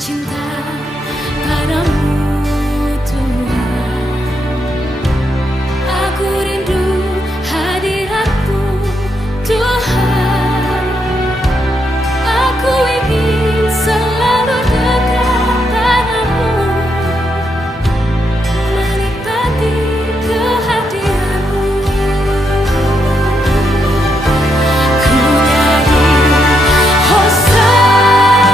cinta padamu Tuhan. Aku rindu hadiratmu Tuhan. Aku ingin selalu dekat padamu, menikmati kehadiranmu. Ku nyanyi Hosana,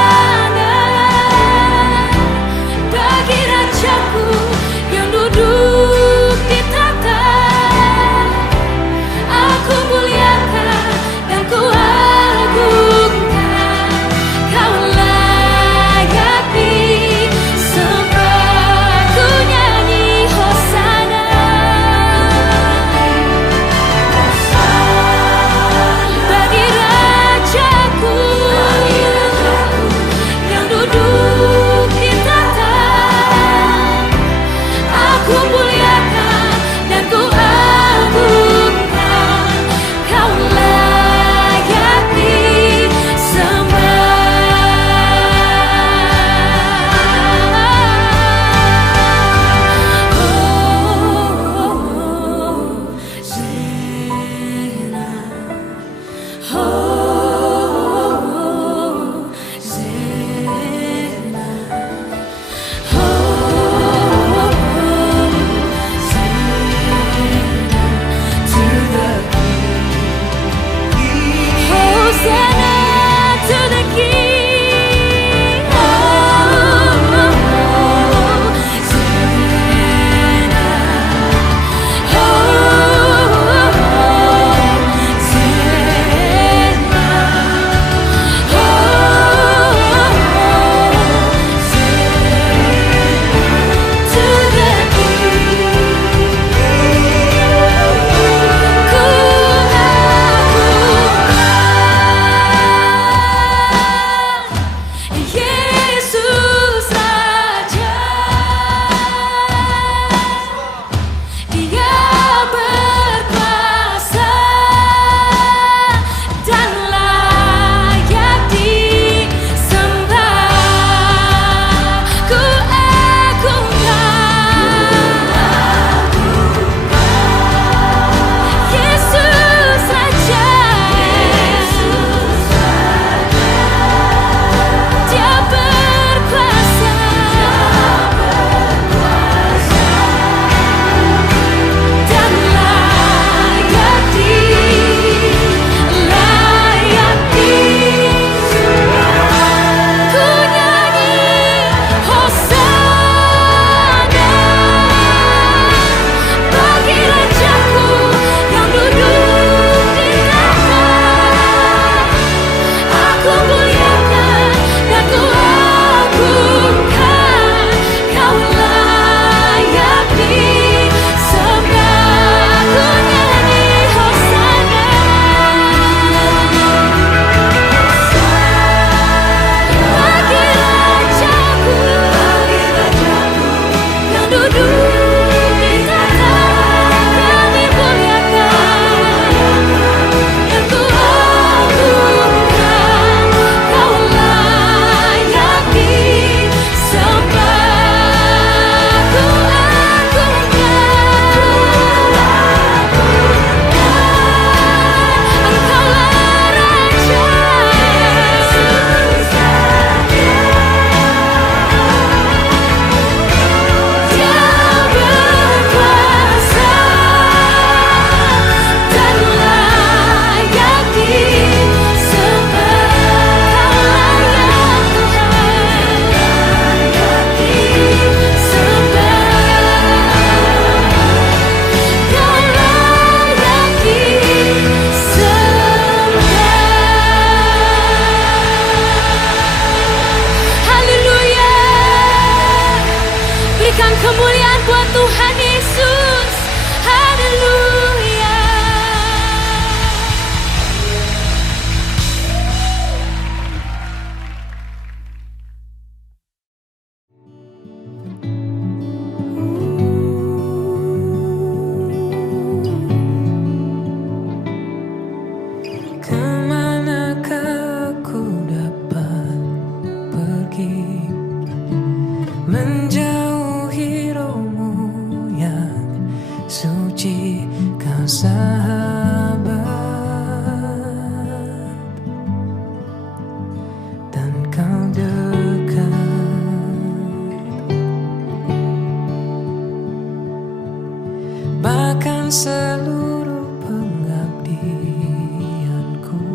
dengan seluruh pengabdianku,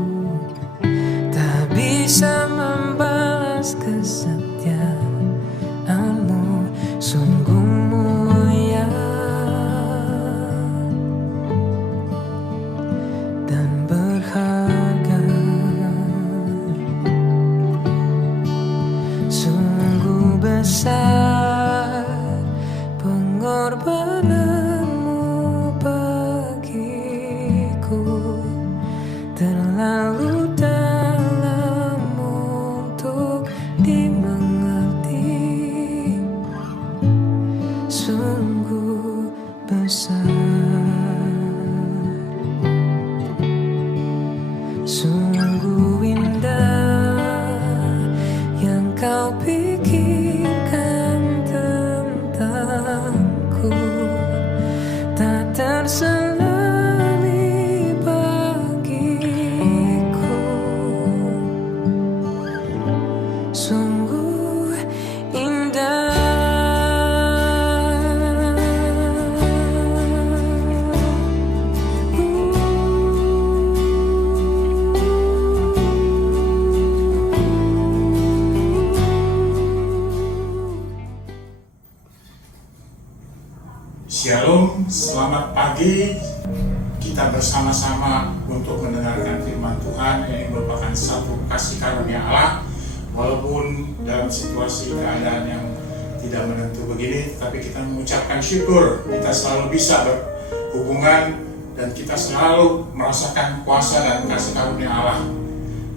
tak bisa membalas kesetiaanmu, sungguh mulia dan berharga. Sungguh besar pengorbananmu bagiku, terlalu dalam untuk dimengerti. Sungguh besar, sungguh indah yang kau pikirkan tentangku, tak terselami bagiku. Sungguh indah. Shalom, selamat pagi. Kita bersama-sama untuk mendengarkan firman Tuhan. Ini merupakan satu kasih karunia Allah. Walaupun dalam situasi keadaan yang tidak menentu begini, tapi kita mengucapkan syukur. Kita selalu bisa berhubungan dan kita selalu merasakan kuasa dan kasih karunia Allah.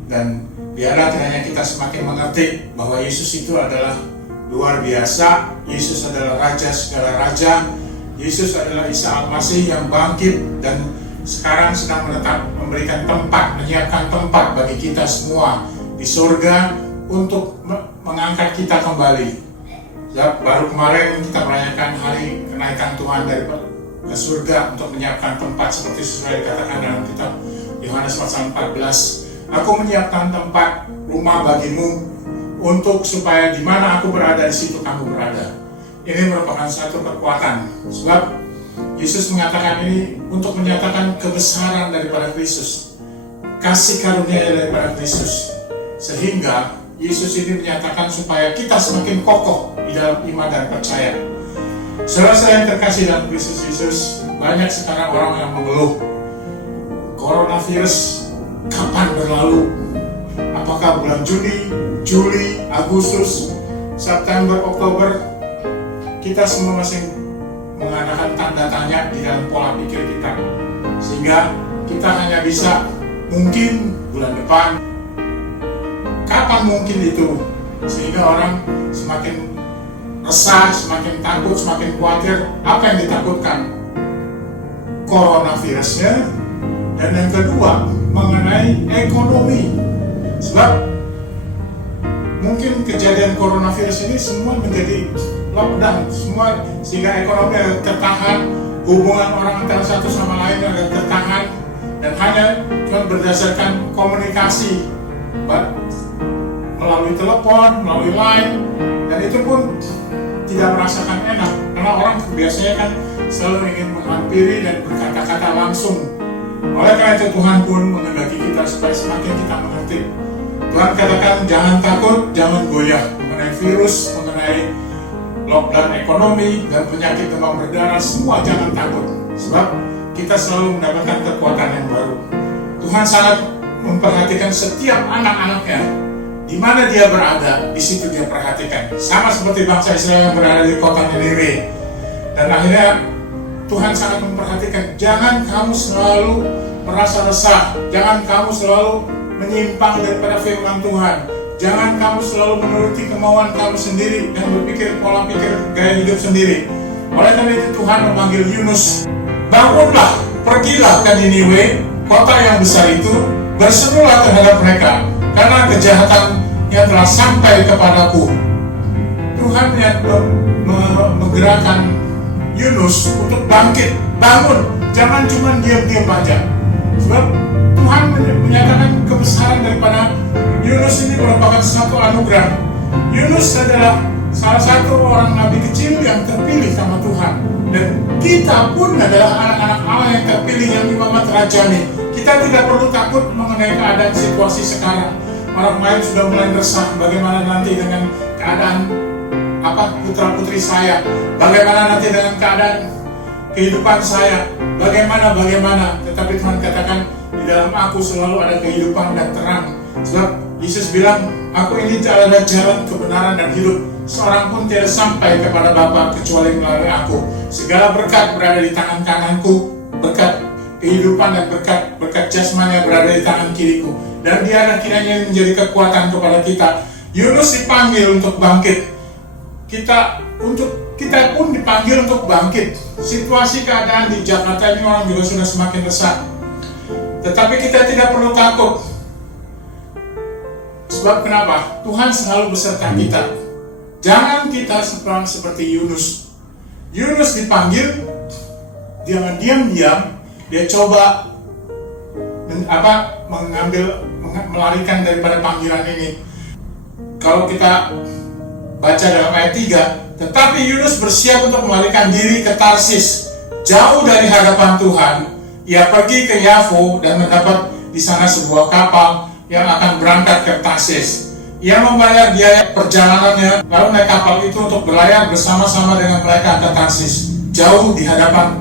Dan biarlah kiranya kita semakin mengerti bahwa Yesus itu adalah luar biasa. Yesus adalah Raja segala raja. Yesus adalah Isa Al-Masih yang bangkit dan sekarang sedang memberikan tempat, menyiapkan tempat bagi kita semua di surga untuk mengangkat kita kembali. Ya, baru kemarin kita merayakan hari kenaikan Tuhan dari ke surga untuk menyiapkan tempat seperti sesuai dikatakan dalam kitab Yohanes pasal 14. Aku menyiapkan tempat rumah bagimu untuk supaya di mana aku berada di situ kamu berada. Ini merupakan satu kekuatan, sebab Yesus mengatakan ini untuk menyatakan kebesaran daripada Kristus, kasih karunia daripada Kristus, sehingga Yesus ini menyatakan supaya kita semakin kokoh di dalam iman dan percaya. Saudara yang terkasih dalam Kristus Yesus, banyak sekarang orang yang mengeluh, coronavirus kapan berlalu? Apakah bulan Juni, Juli, Agustus, September, Oktober? Kita semua masih mengadakan tanda tanya di dalam pola pikir kita, sehingga kita hanya bisa mungkin bulan depan, kapan mungkin itu, sehingga orang semakin resah, semakin takut, semakin khawatir. Apa yang ditakutkan? Coronavirusnya, dan yang kedua mengenai ekonomi, sebab mungkin kejadian coronavirus ini semua menjadi lockdown semua, sehingga ekonomi agak tertahan, hubungan orang antara satu sama lain agak tertahan, dan hanya cuma berdasarkan komunikasi melalui telepon, melalui line, dan itu pun tidak merasakan enak karena orang biasanya kan selalu ingin menghampiri dan berkata-kata langsung. Oleh karena itu Tuhan pun menghendaki kita supaya semakin kita mengerti. Tuhan katakan jangan takut, jangan goyah mengenai virus, mengenai lockdown ekonomi dan penyakit demam berdarah, semua jangan takut, sebab kita selalu mendapatkan kekuatan yang baru. Tuhan sangat memperhatikan setiap anak-anaknya, di mana dia berada, di situ dia perhatikan. Sama seperti bangsa Israel yang berada di kota Niniwe. Dan akhirnya Tuhan sangat memperhatikan, jangan kamu selalu merasa resah, jangan kamu selalu menyimpang daripada firman Tuhan. Jangan kamu selalu menuruti kemauan kamu sendiri dan berpikir pola pikir gaya hidup sendiri. Oleh karena itu Tuhan memanggil Yunus, bangunlah, pergilah ke Niniwe, kota yang besar itu, berserulah terhadap mereka, karena kejahatan yang telah sampai kepadaku. Tuhan yang menggerakkan Yunus untuk bangkit, bangun, jangan cuma diam-diam aja. Sebab Tuhan menyatakan kebesaran daripada Yunus ini merupakan satu anugerah. Yunus adalah salah satu orang nabi kecil yang terpilih sama Tuhan. Dan kita pun adalah anak-anak Allah yang terpilih yang imamat rajani. Kita tidak perlu takut mengenai keadaan situasi sekarang. Orang lain sudah mulai resah bagaimana nanti dengan keadaan putra-putri saya, bagaimana nanti dengan keadaan kehidupan saya, bagaimana. Tetapi Tuhan katakan di dalam aku selalu ada kehidupan dan terang. Sebab Yesus bilang, aku ini adalah jalan kebenaran dan hidup. Seorang pun tidak sampai kepada Bapa kecuali melalui aku. Segala berkat berada di tangan kananku, berkat kehidupan dan berkat jasmani yang berada di tangan kiriku. Dan dia kiranya menjadi kekuatan kepada kita. Yunus dipanggil untuk bangkit. Kita pun dipanggil untuk bangkit. Situasi keadaan di Jakarta ini orang juga sudah semakin resah. Tetapi kita tidak perlu takut. Sebab kenapa? Tuhan selalu beserta kita. Jangan kita seperti Yunus. Yunus dipanggil, jangan diam-diam dia coba melarikan daripada panggilan ini. Kalau kita baca dalam ayat 3, tetapi Yunus bersiap untuk melarikan diri ke Tarsis, jauh dari hadapan Tuhan. Ia pergi ke Yafo dan mendapat di sana sebuah kapal yang akan berangkat ke Tarsis. Ia membayar biaya perjalanannya, lalu naik kapal itu untuk berlayar bersama-sama dengan mereka ke Tarsis, jauh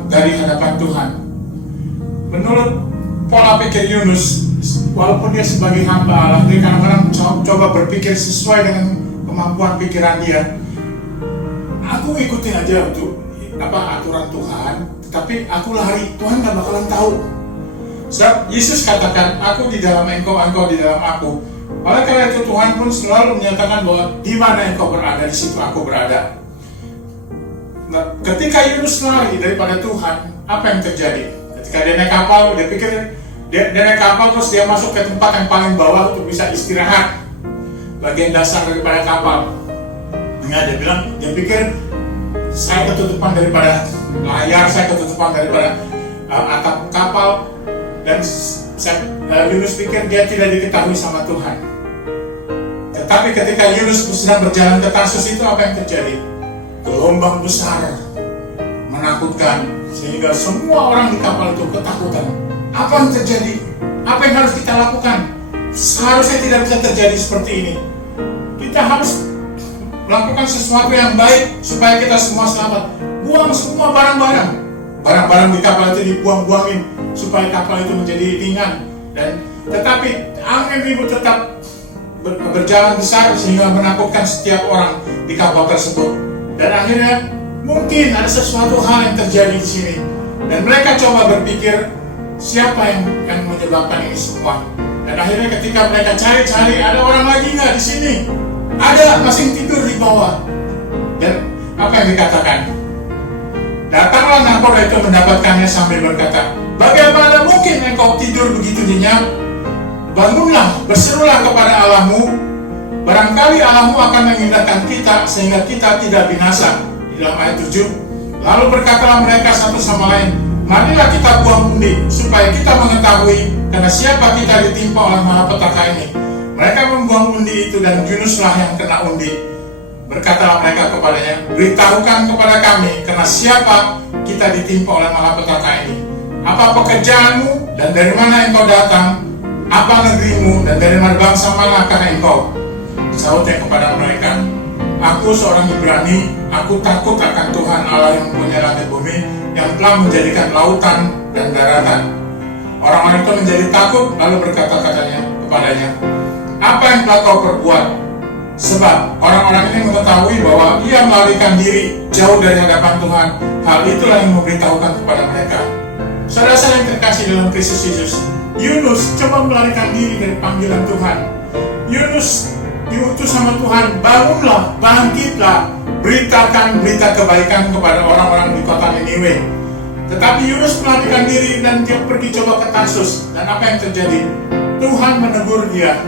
dari hadapan Tuhan. Menurut pola pikir Yunus, walaupun dia sebagai hamba Allah, dia kadang-kadang coba berpikir sesuai dengan kemampuan pikiran dia. Aku ikutin aja untuk aturan Tuhan, tetapi aku lari, Tuhan gak bakalan tahu. Sebab Yesus katakan, aku di dalam engkau, engkau di dalam aku. Oleh karena itu Tuhan pun selalu menyatakan bahwa di mana engkau berada, di situ aku berada. Nah, ketika Yunus lari daripada Tuhan, apa yang terjadi? Ketika dia naik kapal, dia pikir dia naik kapal terus dia masuk ke tempat yang paling bawah untuk bisa istirahat, bagian dasar daripada kapal. Nah, dia pikir saya ketutupan daripada layar, saya ketutupan daripada atap kapal, dan Yunus pikir dia tidak diketahui sama Tuhan. Tetapi ketika Yunus sedang berjalan ke Tarsus itu, apa yang terjadi? Gelombang besar menakutkan sehingga semua orang di kapal itu ketakutan. Apa yang terjadi? Apa yang harus kita lakukan? Seharusnya tidak bisa terjadi seperti ini. Kita harus melakukan sesuatu yang baik supaya kita semua selamat. Buang semua barang-barang di kapal itu, dibuang-buangin supaya kapal itu menjadi ringan. Tetapi angin ribut tetap berjalan besar sehingga menakutkan setiap orang di kapal tersebut. Dan akhirnya mungkin ada sesuatu hal yang terjadi di sini. Dan mereka coba berpikir siapa yang menyebabkan ini semua. Dan akhirnya ketika mereka cari-cari, ada orang lagi nggak di sini? Ada, masih tidur di bawah. Dan apa yang dikatakan? Datanglah nahkoda itu mendapatkannya sambil berkata, bagaimana mungkin engkau tidur begitu nyenyak? Bangunlah, berserulah kepada Allahmu. Barangkali Allahmu akan mengindahkan kita sehingga kita tidak binasa. Di dalam ayat 7. Lalu berkatalah mereka satu sama lain, marilah kita buang undi supaya kita mengetahui karena siapa kita ditimpa oleh malapetaka ini. Mereka membuang undi itu dan Yunuslah yang kena undi. Berkatalah mereka kepadanya, beritahukan kepada kami karena siapa kita ditimpa oleh malapetaka ini. Apa pekerjaanmu dan dari mana engkau datang? Apa negerimu dan dari mana bangsa manakah engkau? Sahutnya kepada mereka, aku seorang Ibrani, aku takut akan Tuhan Allah yang mempunyai langit bumi, yang telah menjadikan lautan dan daratan. Orang-orang itu menjadi takut, lalu berkata kepadanya, apa yang telah kau perbuat? Sebab orang-orang ini mengetahui bahwa ia melarikan diri jauh dari hadapan Tuhan. Hal itulah yang memberitahukan kepada mereka. Saudara-saudara yang terkasih dalam Kristus Yesus, Yunus coba melarikan diri dari panggilan Tuhan. Yunus diutus sama Tuhan, bangunlah, bangkitlah, beritakan berita kebaikan kepada orang-orang di kota Niniwe. Tetapi Yunus melarikan diri dan dia pergi coba ke Tarsus. Dan apa yang terjadi? Tuhan menegur dia.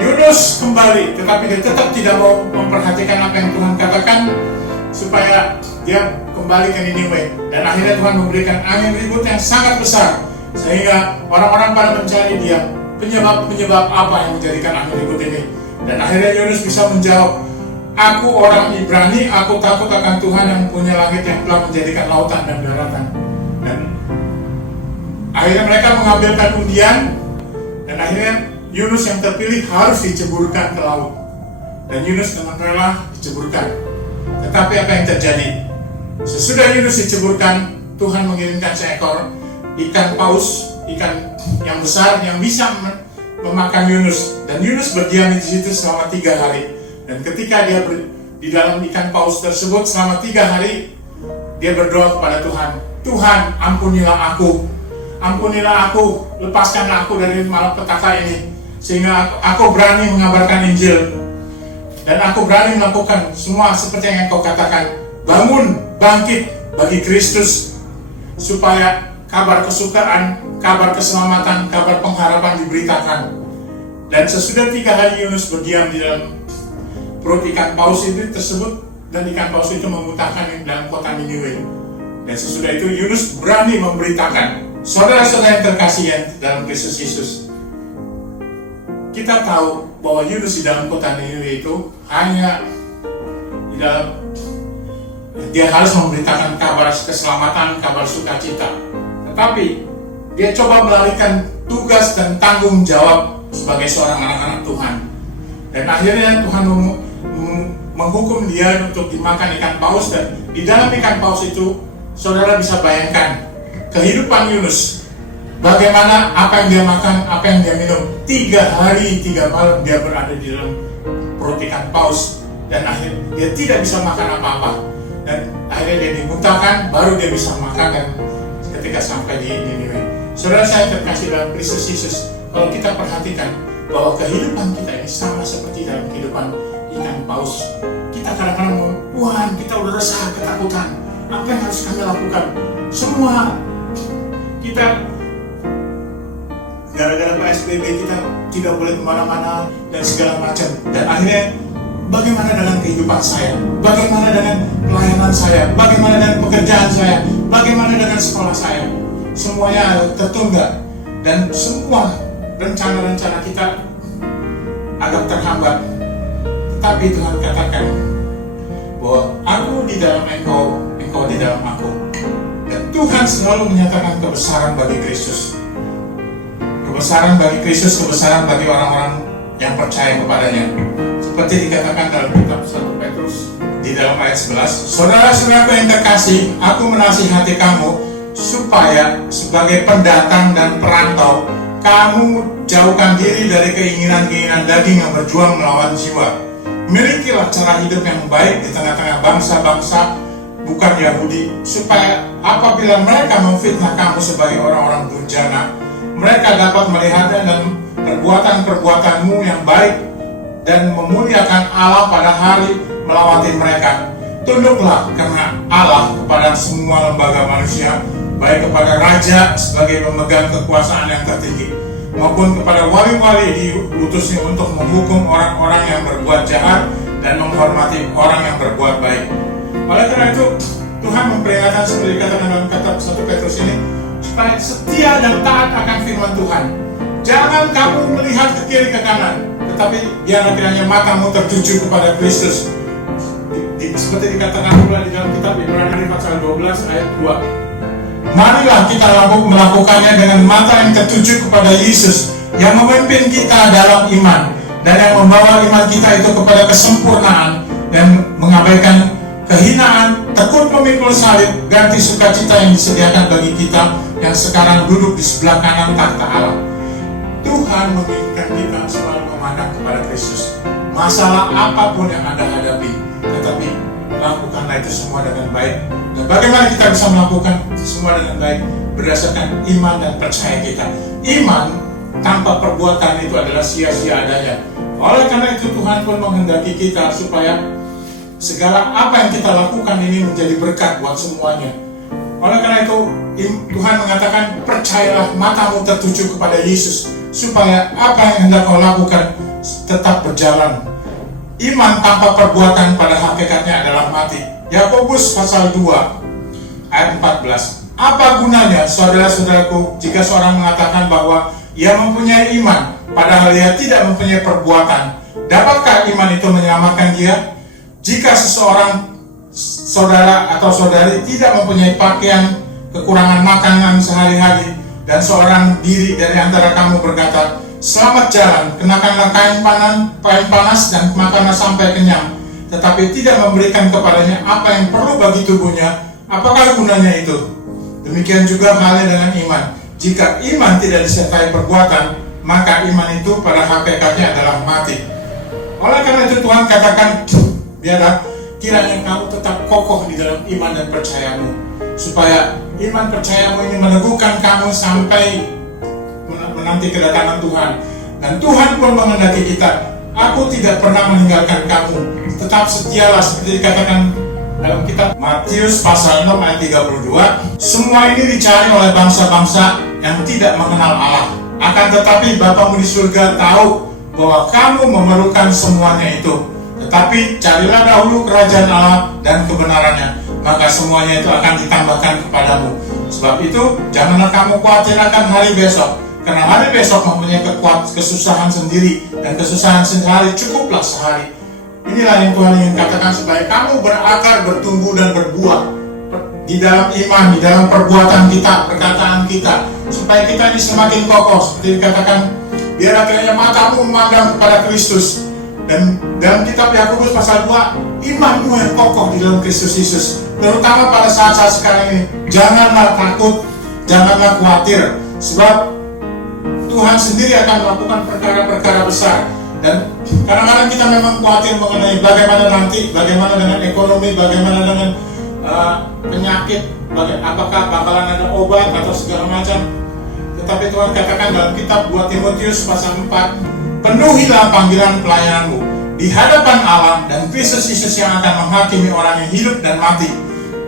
Yunus kembali, tetapi dia tetap tidak mau memperhatikan apa yang Tuhan katakan supaya dia kembali ke Niniwe. Dan akhirnya Tuhan memberikan angin ribut yang sangat besar sehingga orang-orang pada mencari dia, penyebab apa yang menjadikan angin ribut ini. Dan akhirnya Yunus bisa menjawab, aku orang Ibrani, aku takut akan Tuhan yang punya langit, yang telah menjadikan lautan dan daratan. Dan akhirnya mereka mengambilkan undian, dan akhirnya Yunus yang terpilih harus diceburkan ke laut. Dan Yunus dengan rela diceburkan. Tetapi apa yang terjadi? Sesudah Yunus diceburkan, Tuhan mengirimkan seekor ikan paus, ikan yang besar yang bisa memakan Yunus. Dan Yunus berdiam di situ selama 3 hari. Dan ketika dia di dalam ikan paus tersebut selama 3 hari, dia berdoa kepada Tuhan, Tuhan, ampunilah aku, lepaskanlah aku dari malapetaka ini, sehingga aku berani mengabarkan Injil, dan aku berani melakukan semua seperti yang Engkau katakan. Bangun, bangkit bagi Kristus, supaya kabar kesukaan, kabar keselamatan, kabar pengharapan diberitakan. Dan sesudah 3 hari Yunus berdiam di dalam perut ikan paus itu tersebut, dan ikan paus itu memuntahkan dalam kota Niniwe. Dan sesudah itu Yunus berani memberitakan. Saudara-saudara yang terkasih yang dalam Kristus Yesus, kita tahu bahwa Yunus di dalam kota Niniwe itu hanya di dalam, dia harus memberitakan kabar keselamatan, kabar sukacita. Tetapi dia coba melarikan tugas dan tanggung jawab sebagai seorang anak-anak Tuhan. Dan akhirnya Tuhan menghukum dia untuk dimakan ikan paus. Dan di dalam ikan paus itu, saudara bisa bayangkan kehidupan Yunus. Bagaimana apa yang dia makan, apa yang dia minum. 3 hari 3 malam dia berada di dalam perut ikan paus. Dan akhirnya dia tidak bisa makan apa-apa. Dan akhirnya dia dimuntahkan, baru dia bisa makan dan ketika sampai di Niniwe. Saudara saya terkasih dalam Kristus Yesus, kalau kita perhatikan bahwa kehidupan kita ini sama seperti dalam kehidupan ikan paus. Kita kadang-kadang Tuhan, kita udah resah, ketakutan. Apa yang harus kami lakukan? Semua kita gara-gara PSBB kita tidak boleh kemana-mana dan segala macam. Dan akhirnya bagaimana dengan kehidupan saya? Bagaimana dengan pelayanan saya? Bagaimana dengan pekerjaan saya? Bagaimana dengan sekolah saya? Semuanya tertunda. Dan semua rencana-rencana kita agak terhambat. Tetapi Tuhan katakan bahwa aku di dalam engkau, engkau di dalam aku. Dan Tuhan selalu menyatakan kebesaran bagi Kristus. Kebesaran bagi Kristus, kebesaran bagi orang-orang yang percaya kepadanya. Seperti dikatakan dalam kitab 1 Petrus di dalam ayat 11, saudara-saudaraku yang terkasih, aku menasihati kamu supaya sebagai pendatang dan perantau, kamu jauhkan diri dari keinginan-keinginan daging yang berjuang melawan jiwa. Milikilah cara hidup yang baik di tengah-tengah bangsa-bangsa bukan Yahudi, supaya apabila mereka memfitnah kamu sebagai orang-orang durjana, mereka dapat melihatnya dan perbuatan-perbuatanmu yang baik dan memuliakan Allah pada hari melawati mereka. Tunduklah karena Allah kepada semua lembaga manusia, baik kepada raja sebagai pemegang kekuasaan yang tertinggi, maupun kepada wali-wali diutusnya untuk menghukum orang-orang yang berbuat jahat dan menghormati orang yang berbuat baik. Oleh karena itu, Tuhan memperingatkan seperti dikatakan dalam kitab 1 Petrus ini, supaya setia dan taat akan firman Tuhan. Jangan kamu melihat ke kiri ke kanan, tetapi biarlah kiranya matamu tertuju kepada Kristus. Seperti dikatakan pula di dalam kitab Ibrani pasal 12 ayat 2. Marilah kita melakukannya dengan mata yang tertuju kepada Yesus yang memimpin kita dalam iman dan yang membawa iman kita itu kepada kesempurnaan dan mengabaikan kehinaan, tekun memikul salib, ganti sukacita yang disediakan bagi kita yang sekarang duduk di sebelah kanan takhta Allah. Tuhan menginginkan kita selalu memandang kepada Kristus. Masalah apapun yang Anda hadapi, tetapi lakukanlah itu semua dengan baik. Dan bagaimana kita bisa melakukan semua dengan baik? Berdasarkan iman dan percaya kita. Iman tanpa perbuatan itu adalah sia-sia adanya. Oleh karena itu Tuhan pun menghendaki kita supaya segala apa yang kita lakukan ini menjadi berkat buat semuanya. Oleh karena itu Tuhan mengatakan, percayalah, matamu tertuju kepada Yesus, supaya apa yang hendak kau lakukan tetap berjalan. Iman tanpa perbuatan pada hakikatnya adalah mati. Yakobus pasal 2 ayat 14. Apa gunanya, saudara-saudaraku, jika seorang mengatakan bahwa ia mempunyai iman, padahal ia tidak mempunyai perbuatan? Dapatkah iman itu menyelamatkan dia? Jika seseorang saudara atau saudari tidak mempunyai pakaian, kekurangan makanan sehari-hari, dan seorang diri dari antara kamu berkata, "Selamat jalan, kenakanlah kain panas dan makanlah sampai kenyang," tetapi tidak memberikan kepadanya apa yang perlu bagi tubuhnya, apakah gunanya itu? Demikian juga halnya dengan iman. Jika iman tidak disertai perbuatan, maka iman itu pada hakikatnya adalah mati. Oleh karena itu Tuhan katakan, biarlah kiranya kamu tetap kokoh di dalam iman dan percayamu, supaya iman percayamu ini meneguhkan kamu sampai menanti kedatangan Tuhan. Dan Tuhan pun menghendaki kita, "Aku tidak pernah meninggalkan kamu, tetap setialah," seperti dikatakan dalam kitab Matius pasal 6 ayat 32. Semua ini dicari oleh bangsa-bangsa yang tidak mengenal Allah. Akan tetapi Bapamu di surga tahu bahwa kamu memerlukan semuanya itu. Tetapi carilah dahulu kerajaan Allah dan kebenarannya, maka semuanya itu akan ditambahkan kepadamu. Sebab itu janganlah kamu khawatir akan hari besok, karena hari besok mempunyai kesusahan sendiri, dan kesusahan sehari cukuplah sehari. Inilah yang Tuhan ingin katakan, supaya kamu berakar, bertumbuh dan berbuah di dalam iman, di dalam perbuatan kita, perkataan kita, supaya kita ini semakin kokoh. Seperti dikatakan, biarlah kiranya matamu memandang kepada Kristus. Dan dalam kitab Yakobus pasal 2, imanmu yang kokoh di dalam Kristus Yesus, terutama pada saat-saat sekarang ini. Janganlah takut, janganlah khawatir, sebab Tuhan sendiri akan melakukan perkara-perkara besar. Dan kadang-kadang kita memang khawatir mengenai bagaimana nanti, bagaimana dengan ekonomi, bagaimana dengan penyakit, apakah bakalan ada obat atau segala macam. Tetapi Tuhan katakan dalam kitab 2 Timotius pasal 4, "Penuhilah panggilan pelayananmu di hadapan Allah dan Kristus Yesus yang akan menghakimi orang yang hidup dan mati.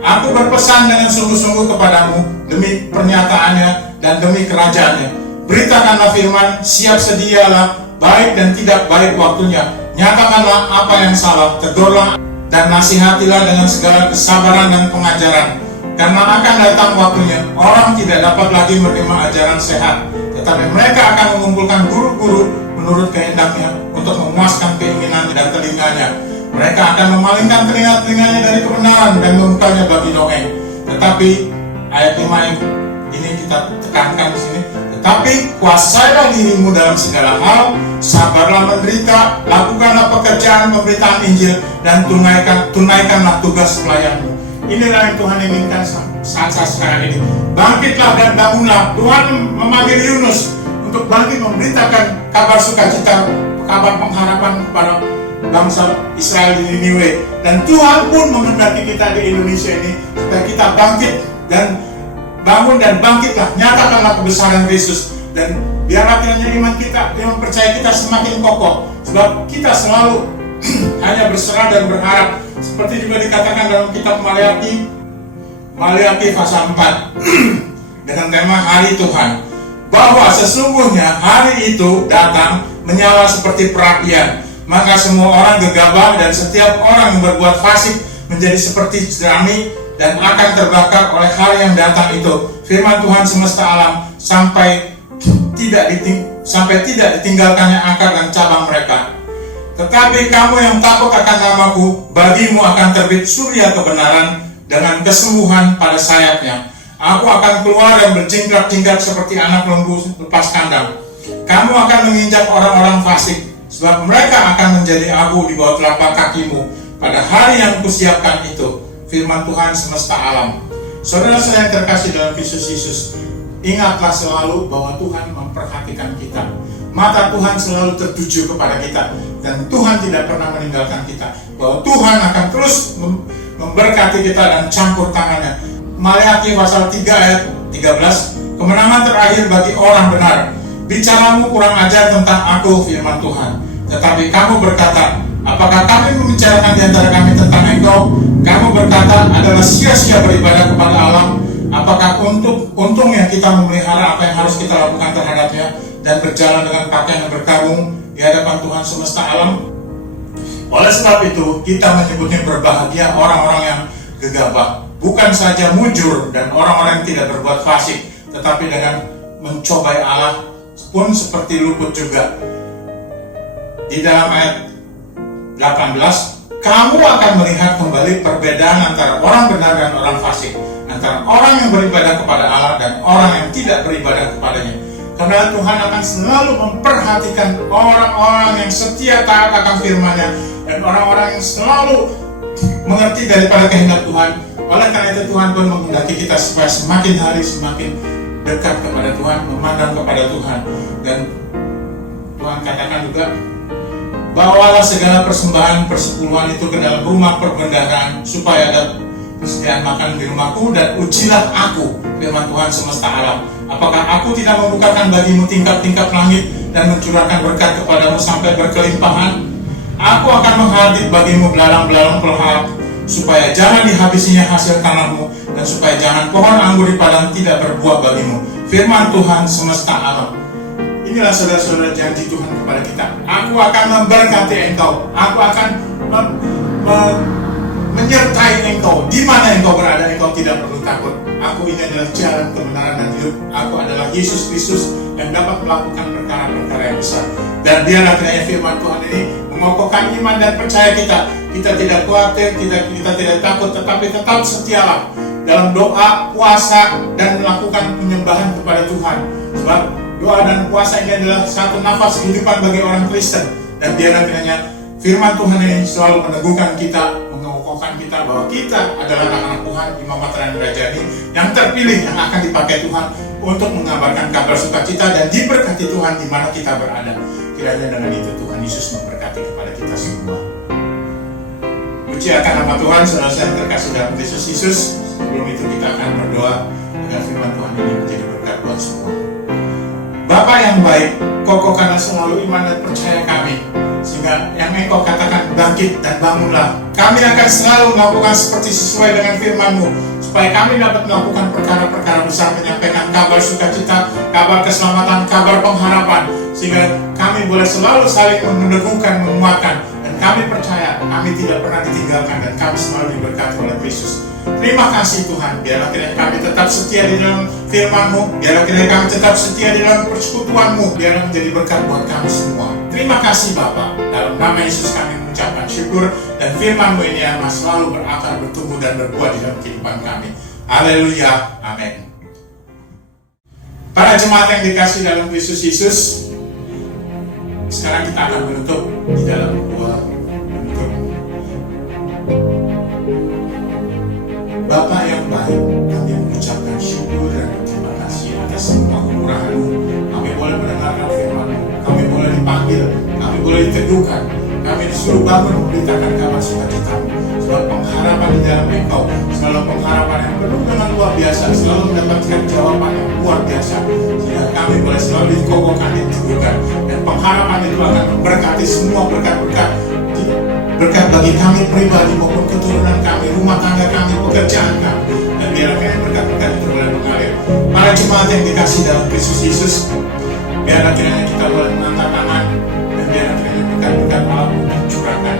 Aku berpesan dengan sungguh-sungguh kepadamu demi pernyataannya dan demi kerajaannya. Beritakanlah firman, siap sedialah, baik dan tidak baik waktunya. Nyatakanlah apa yang salah, tegurlah dan nasihatilah dengan segala kesabaran dan pengajaran. Karena akan datang waktunya, orang tidak dapat lagi menerima ajaran sehat, tetapi mereka akan mengumpulkan guru-guru menurut kehendaknya untuk memuaskan keinginan dan telinganya. Mereka akan memalingkan telinga-telinganya dari kebenaran dan membukanya bagi dongeng." Tetapi ayat 5 ini kita tekankan di sini. "Tetapi kuasailah dirimu dalam segala hal, sabarlah menderita, lakukanlah pekerjaan pemberitaan Injil, dan tunaikanlah tugas pelayanmu." Inilah yang Tuhan inginkan saat-saat sekarang ini. Bangkitlah dan bangunlah. Tuhan memanggil Yunus untuk bangkit memberitakan kabar sukacita, kabar pengharapan kepada bangsa Israel di Niniwe. Dan Tuhan pun menghendaki kita di Indonesia ini supaya kita bangkit dan bangun dan bangkitlah, nyatakanlah kebesaran Kristus. Dan biarlah kiranya iman kita, iman percaya kita semakin kokoh, sebab kita selalu hanya berserah dan berharap, seperti juga dikatakan dalam kitab Maleakhi pasal 4 dengan tema Hari Tuhan, bahwa sesungguhnya hari itu datang menyala seperti perapian, maka semua orang gegabah dan setiap orang yang berbuat fasik menjadi seperti jerami dan akan terbakar oleh hal yang datang itu. Firman Tuhan semesta alam sampai tidak ditinggalkannya akar dan cabang mereka. Tetapi kamu yang takut akan namaku, bagimu akan terbit surya kebenaran dengan kesembuhan pada sayapnya. Aku akan keluar dan berjingkrak-jingkrak seperti anak lembu lepas kandang. Kamu akan menginjak orang-orang fasik, sebab mereka akan menjadi abu di bawah telapak kakimu pada hari yang kusiapkan itu. Firman Tuhan semesta alam. Saudara-saudara yang terkasih dalam Kristus Yesus, ingatlah selalu bahwa Tuhan memperhatikan kita. Mata Tuhan selalu tertuju kepada kita, dan Tuhan tidak pernah meninggalkan kita. Bahwa Tuhan akan terus memberkati kita dan campur tangannya. Maleakhi pasal 3 ayat 13, "Kemenangan terakhir bagi orang benar. Bicaramu kurang ajar tentang aku, firman Tuhan. Tetapi kamu berkata, apakah kami membicarakan di antara kami tentang engkau? Kamu berkata adalah sia-sia beribadah kepada Allah. Apakah untungnya kita memelihara apa yang harus kita lakukan terhadapnya dan berjalan dengan pakaian yang berkabung di hadapan Tuhan semesta alam? Oleh sebab itu, kita menyebutnya berbahagia orang-orang yang gegabah, bukan saja mujur dan orang-orang yang tidak berbuat fasik, tetapi dengan mencobai Allah pun seperti luput juga." Di dalam ayat 18, kamu akan melihat kembali perbedaan antara orang benar dan orang fasik, antara orang yang beribadah kepada Allah dan orang yang tidak beribadah kepadanya. Karena Tuhan akan selalu memperhatikan orang-orang yang setia taat akan firman-Nya dan orang-orang yang selalu mengerti daripada kehendak Tuhan. Oleh karena itu Tuhan pun menghendaki kita supaya semakin hari semakin dekat kepada Tuhan, memandang kepada Tuhan. Dan Tuhan katakan juga, bawalah segala persembahan persepuluhan itu ke dalam rumah perbendaharaan supaya ada persediaan makan di rumahku, dan ujilah aku, firman Tuhan semesta alam, apakah aku tidak membukakan bagimu tingkap-tingkap langit dan mencurahkan berkat kepadamu sampai berkelimpahan. Aku akan menghadir bagimu belalang-belalang pelahap, supaya jangan dihabisinya hasil tanahmu, dan supaya jangan pohon anggur di padang tidak berbuah bagimu, firman Tuhan semesta alam. Inilah saudara-saudara janji Tuhan kepada kita. Aku akan memberkati engkau. Aku akan menyertai engkau. Di mana engkau berada, engkau tidak perlu takut. Aku ini adalah jalan kebenaran dan hidup. Aku adalah Yesus Kristus yang dapat melakukan perkara-perkara yang besar. Dan biarlah kiranya firman Tuhan ini mengokohkan iman dan percaya kita. Kita tidak khawatir, kita tidak takut, tetapi tetap setialah dalam doa, puasa, dan melakukan penyembahan kepada Tuhan. Sebab doa dan puasa ini adalah satu nafas kehidupan bagi orang Kristen. Dan biarlah kiranya firman Tuhan ini selalu meneguhkan kita, mengokohkan kita bahwa kita adalah anak-anak Tuhan, Imam Materani Rajani yang terpilih, yang akan dipakai Tuhan untuk mengabarkan kabar sukacita dan diberkati Tuhan di mana kita berada. Kiranya dengan itu Tuhan Yesus memberkati kepada kita semua. Puji akan nama Tuhan, saudara-saudara yang terkasih dalam Kristus Yesus. Sebelum itu kita akan berdoa agar firman Tuhan ini menjadi berkat buat semua. Bapa yang baik, kokohkanlah selalu iman dan percaya kami, sehingga yang Engkau katakan bangkit dan bangunlah. Kami akan selalu melakukan seperti sesuai dengan firman-Mu, supaya kami dapat melakukan perkara-perkara besar, menyampaikan kabar sukacita, kabar keselamatan, kabar pengharapan, sehingga kami boleh selalu saling meneguhkan, menguatkan, dan kami percaya kami tidak pernah ditinggalkan dan kami selalu diberkati oleh Kristus. Terima kasih Tuhan, biarlah kiranya kami tetap setia di dalam firman-Mu, biarlah kiranya kami tetap setia di dalam persekutuan-Mu, biarlah menjadi berkat buat kami semua. Terima kasih Bapa, dalam nama Yesus kami mengucapkan syukur, dan firman-Mu ini yang selalu berakar, bertumbuh dan berbuah di dalam kehidupan kami. Haleluya, amin. Para jemaat yang dikasih dalam Kristus Yesus, sekarang kita akan menutup di dalam doa penutup. Bapa yang baik, kami mengucapkan syukur dan terima kasih atas semua kemurahan-Mu. Kami boleh mendengarkan firman-Mu, kami boleh dipanggil, kami boleh diteguhkan, kami disuruh bangun memberitakan kabar sukacita-Mu. Sebab pengharapan di dalam Engkau selalu pengharapan yang penuh dengan luar biasa, selalu mendapatkan jawaban yang luar biasa, sehingga kami boleh selalu dikokohkan, diteguhkan, dan pengharapan itu akan memberkati semua berkat-berkat, berkat bagi kami pribadi maupun keturunan kami, rumah tangga kami, pekerjaan kami, dan biarlah berkat-berkat itu boleh mengalir. Para jemaat yang dikasih dalam Kristus Yesus, biarlah kiranya kita boleh mengangkat tangan, dan biarlah kiranya berkat-berkat Allah dicurahkan.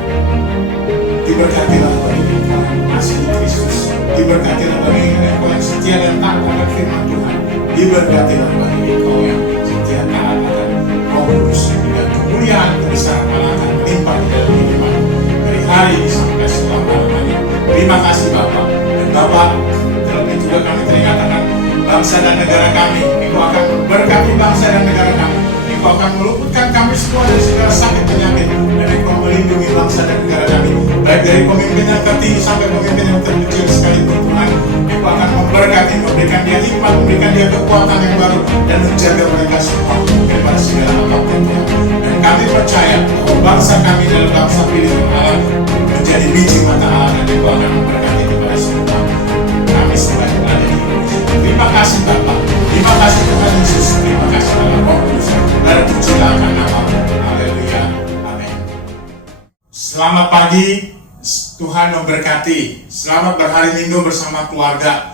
Diberkatilah bagi engkau yang masih di Kristus, diberkatilah bagi engkau yang setia dan taat akan firman Tuhan, diberkatilah bagi engkau yang setia taat akan Roh Kudus, dan kemuliaan kebesaran Allah akan melimpah di dalam kehidupan dari hari ini sampai selama-lamanya. Terima kasih Bapak, dan Bapak terlebih juga kami teringat akan bangsa dan negara kami. Engkau akan memberkati bangsa dan negara kami, Engkau akan meluputkan kami semua dari segala sakit penyakit, dan Engkau melindungi bangsa dan negara kami, baik dari pemimpin yang tertinggi sampai pemimpin yang terkecil sekalipun Tuhan. Engkau akan memberkati, memberikan dia hikmat, memberikan dia kekuatan yang baru, dan menjaga mereka semua daripada segala apapun Tuhan. Dan kami percaya bahwa bangsa kami adalah bangsa pilihan Allah, menjadi biji mata Allah, dan Engkau akan memberkati kepada semua kami semua yang ada di Indonesia. Terima kasih Bapak, terima kasih Tuhan Yesus, terima kasih Allah Roh Kudus, dan pujilah akan nama-Mu. Haleluya, amin. Selamat pagi, Tuhan memberkati. Selamat berhari Minggu bersama keluarga.